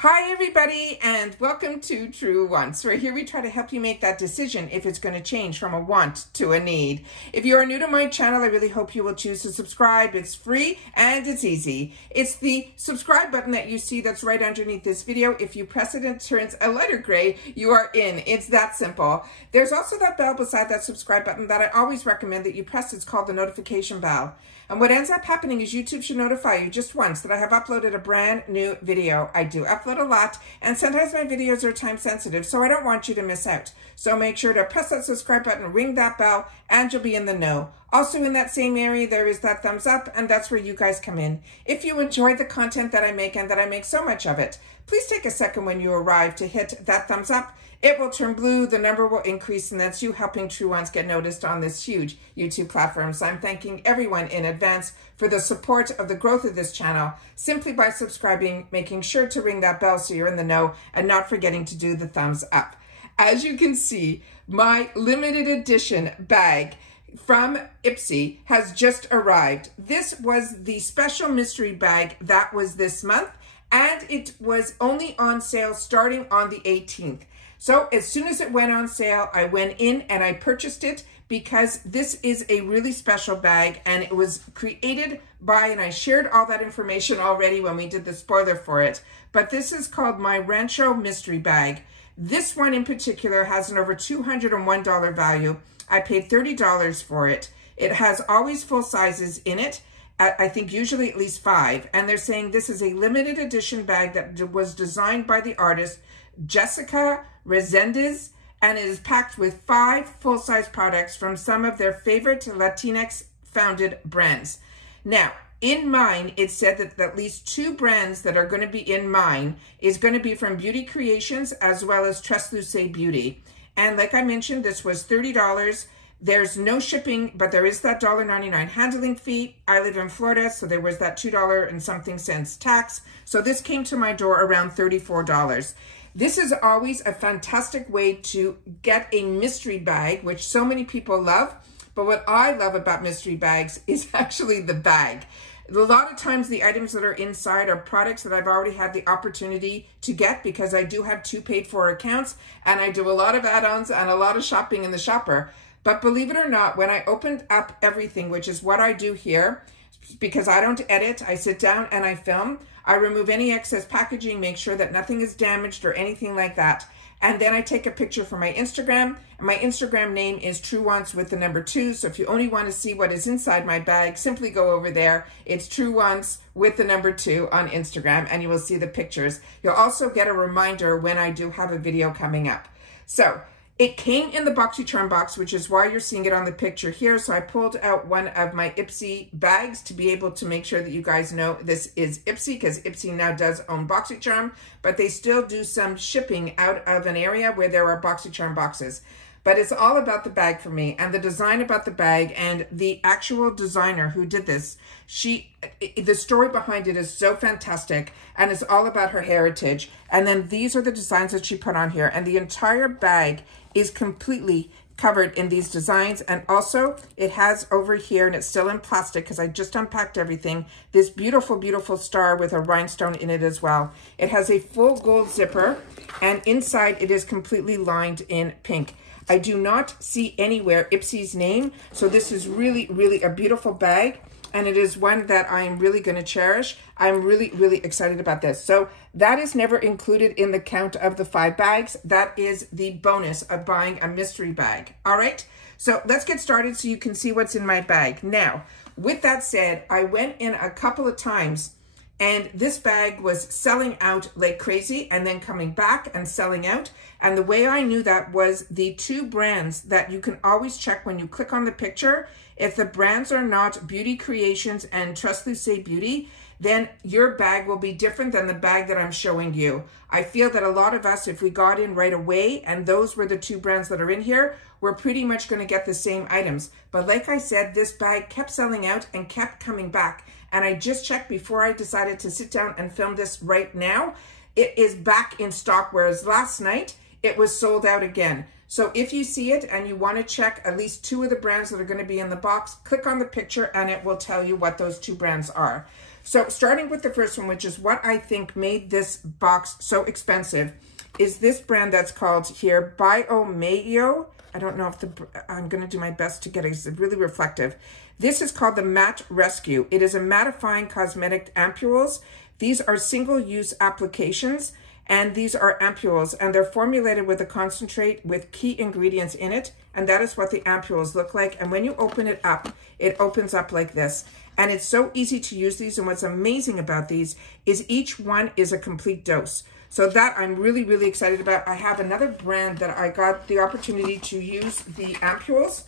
Hi everybody, and welcome to True Wants, where here we try to help you make that decision if it's going to change from a want to a need. If you are new to my channel, I really hope you will choose to subscribe. It's free and it's easy. It's the subscribe button that you see that's right underneath this video. If you press it and it turns a lighter gray, you are in. It's that simple. There's also that bell beside that subscribe button that I always recommend that you press. It's called the notification bell. And what ends up happening is YouTube should notify you just once that I have uploaded a brand new video. I do upload a lot, and sometimes my videos are time sensitive, so I don't want you to miss out. So make sure to press that subscribe button, ring that bell, and you'll be in the know. Also in that same area, there is that thumbs up, and that's where you guys come in. If you enjoy the content that I make, and that I make so much of it, please take a second when you arrive to hit that thumbs up. It will turn blue, the number will increase, and that's you helping True Ones get noticed on this huge YouTube platform. So I'm thanking everyone in advance for the support of the growth of this channel, simply by subscribing, making sure to ring that bell so you're in the know, and not forgetting to do the thumbs up. As you can see, my limited edition bag from IPSY has just arrived. This was the special mystery bag that was this month, and it was only on sale starting on the 18th. So as soon as it went on sale, I went in and I purchased it because this is a really special bag, and it was created by, and I shared all that information already when we did the spoiler for it, but this is called my Rancho mystery bag. This one in particular has an over $201 value. I paid $30 for it. It has always full sizes in it. I think usually at least 5. And they're saying this is a limited edition bag that was designed by the artist Jessica Resendez, and it is packed with 5 full-size products from some of their favorite Latinx founded brands. Now, in mine, it said that at least 2 brands that are going to be in mine is going to be from Beauty Creations as well as Trust Beauty. And like I mentioned, this was $30. There's no shipping, but there is that $1.99 handling fee. I live in Florida, so there was that $2 and something cents tax. So this came to my door around $34. This is always a fantastic way to get a mystery bag, which so many people love. But what I love about mystery bags is actually the bag. A lot of times the items that are inside are products that I've already had the opportunity to get because I do have 2 paid for accounts, and I do a lot of add-ons and a lot of shopping in the shopper. But believe it or not, when I opened up everything, which is what I do here, because I don't edit, I sit down and I film, I remove any excess packaging, make sure that nothing is damaged or anything like that. And then I take a picture for my Instagram, and my Instagram name is True Wants with the number 2. So if you only want to see what is inside my bag, simply go over there. It's True Wants with the number 2 on Instagram, and you will see the pictures. You'll also get a reminder when I do have a video coming up. So it came in the BoxyCharm box, which is why you're seeing it on the picture here. So I pulled out one of my IPSY bags to be able to make sure that you guys know this is IPSY, because IPSY now does own BoxyCharm, but they still do some shipping out of an area where there are BoxyCharm boxes. But it's all about the bag for me, and the design about the bag, and the actual designer who did this. The story behind it is so fantastic, and it's all about her heritage. And then these are the designs that she put on here, and the entire bag is completely covered in these designs. And also it has over here, and it's still in plastic because I just unpacked everything, this beautiful, beautiful star with a rhinestone in it as well. It has a full gold zipper, and inside it is completely lined in pink. I do not see anywhere IPSY's name, so this is really, really a beautiful bag, and it is one that I'm really going to cherish. I'm really, really excited about this. So that is never included in the count of the 5 bags. That is the bonus of buying a mystery bag. All right, so let's get started so you can see what's in my bag. Now, with that said, I went in a couple of times, and this bag was selling out like crazy and then coming back and selling out. And the way I knew that was the 2 brands that you can always check when you click on the picture. If the brands are not Beauty Creations and Trust Beauty, then your bag will be different than the bag that I'm showing you. I feel that a lot of us, if we got in right away and those were the 2 brands that are in here, we're pretty much going to get the same items. But like I said, this bag kept selling out and kept coming back. And I just checked before I decided to sit down and film this right now. It is back in stock, whereas last night it was sold out again. So if you see it and you want to check at least 2 of the brands that are going to be in the box, click on the picture and it will tell you what those 2 brands are. So starting with the first one, which is what I think made this box so expensive, is this brand that's called here Biomayo. I don't know if I'm going to do my best to get it. It's really reflective. This is called the Matte Rescue. It is a mattifying cosmetic ampules. These are single-use applications, and these are ampules, and they're formulated with a concentrate with key ingredients in it, and that is what the ampules look like. And when you open it up, it opens up like this. And it's so easy to use these, and what's amazing about these is each one is a complete dose. So that I'm really, really excited about. I have another brand that I got the opportunity to use the ampules,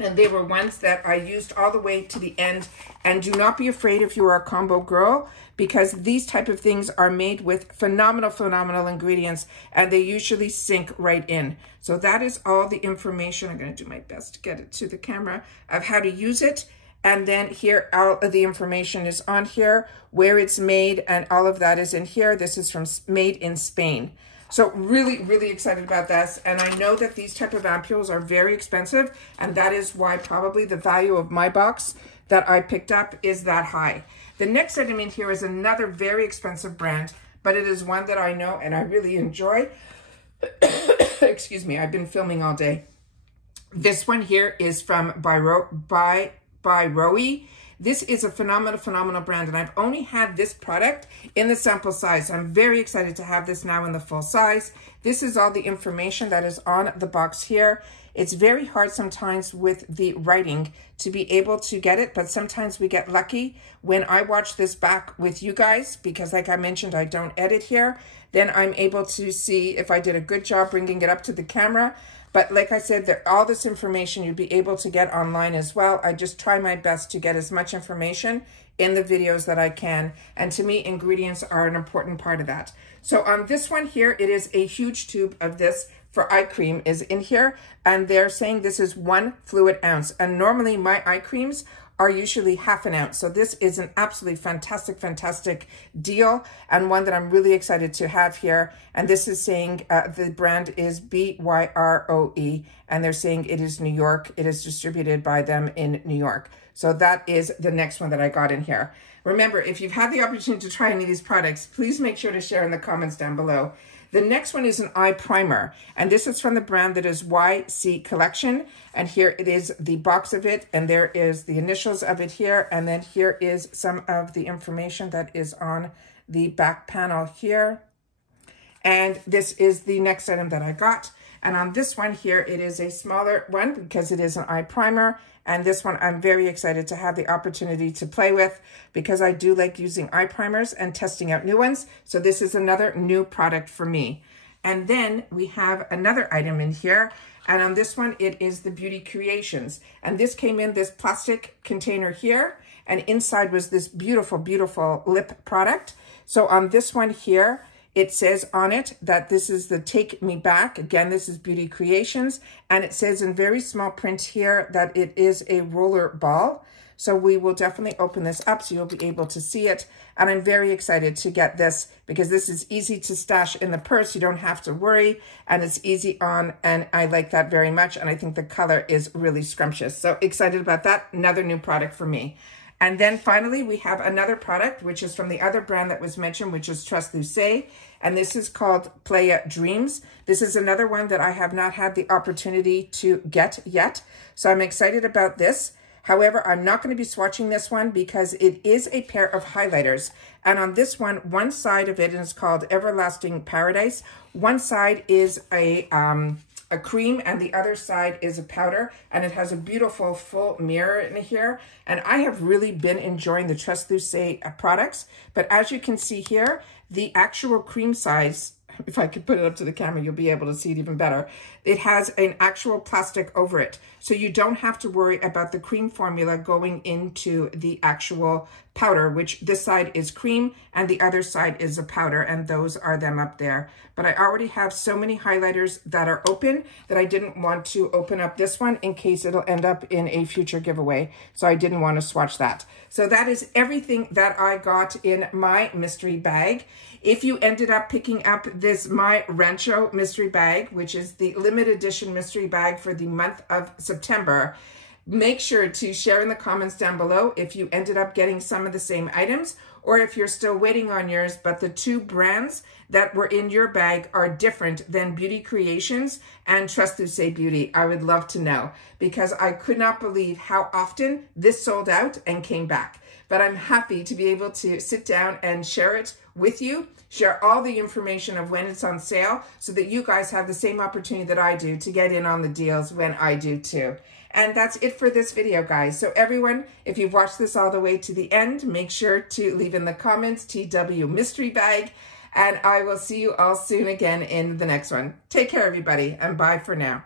and they were ones that I used all the way to the end. And do not be afraid if you are a combo girl, because these type of things are made with phenomenal, phenomenal ingredients, and they usually sink right in. So that is all the information. I'm going to do my best to get it to the camera of how to use it. And then here, all of the information is on here, where it's made, and all of that is in here. This is made in Spain. So really, really excited about this. And I know that these type of ampules are very expensive, and that is why probably the value of my box that I picked up is that high. The next item in here is another very expensive brand, but it is one that I know and I really enjoy. Excuse me, I've been filming all day. This one here is from by Roe. This is a phenomenal brand, and I've only had this product in the sample size. I'm very excited to have this now in the full size. This is all the information that is on the box here. It's very hard sometimes with the writing to be able to get it, but sometimes we get lucky. When I watch this back with you guys, because like I mentioned, I don't edit here, then I'm able to see if I did a good job bringing it up to the camera. But like I said, all this information you'll be able to get online as well. I just try my best to get as much information in the videos that I can. And to me, ingredients are an important part of that. So on this one here, it is a huge tube of this for eye cream is in here. And they're saying this is 1 fluid ounce. And normally my eye creams are usually half an ounce. So this is an absolutely fantastic deal, and one that I'm really excited to have here. And this is saying the brand is BYROE, and they're saying it is New York. It is distributed by them in New York. So that is the next one that I got in here. Remember, if you've had the opportunity to try any of these products, please make sure to share in the comments down below. The next one is an eye primer, and this is from the brand that is YC Collection. And here it is the box of it, and there is the initials of it here. And then here is some of the information that is on the back panel here. And this is the next item that I got. And on this one here, it is a smaller one because it is an eye primer. And this one I'm very excited to have the opportunity to play with, because I do like using eye primers and testing out new ones. So this is another new product for me. And then we have another item in here. And on this one, it is the Beauty Creations. And this came in this plastic container here. And inside was this beautiful lip product. So on this one here, it says on it that this is the Take Me Back. Again, this is Beauty Creations. And it says in very small print here that it is a roller ball. So we will definitely open this up so you'll be able to see it. And I'm very excited to get this because this is easy to stash in the purse. You don't have to worry, and it's easy on, and I like that very much. And I think the color is really scrumptious. So excited about that. Another new product for me. And then finally, we have another product, which is from the other brand that was mentioned, which is Trust-Lucé. And this is called Playa Dreams. This is another one that I have not had the opportunity to get yet. So I'm excited about this. However, I'm not going to be swatching this one because it is a pair of highlighters. And on this one, one side of it is called Everlasting Paradise. One side is a cream, and the other side is a powder, and it has a beautiful full mirror in here. And I have really been enjoying the Trust-Lucé products, but as you can see here, the actual cream size, if I could put it up to the camera, you'll be able to see it even better. It has an actual plastic over it. So you don't have to worry about the cream formula going into the actual powder, which this side is cream and the other side is a powder, and those are them up there. But I already have so many highlighters that are open that I didn't want to open up this one in case it'll end up in a future giveaway. So I didn't want to swatch that. So that is everything that I got in my mystery bag. If you ended up picking up this My Rancho mystery bag, which is the limited edition mystery bag for the month of September, Make sure to share in the comments down below if you ended up getting some of the same items, or if you're still waiting on yours, but the two brands that were in your bag are different than Beauty Creations and Trust Beauty. I would love to know, because I could not believe how often this sold out and came back. But I'm happy to be able to sit down and share it with you, share all the information of when it's on sale, so that you guys have the same opportunity that I do to get in on the deals when I do too. And that's it for this video, guys. So everyone, if you've watched this all the way to the end, make sure to leave in the comments TW mystery bag, and I will see you all soon again in the next one. Take care, everybody, and bye for now.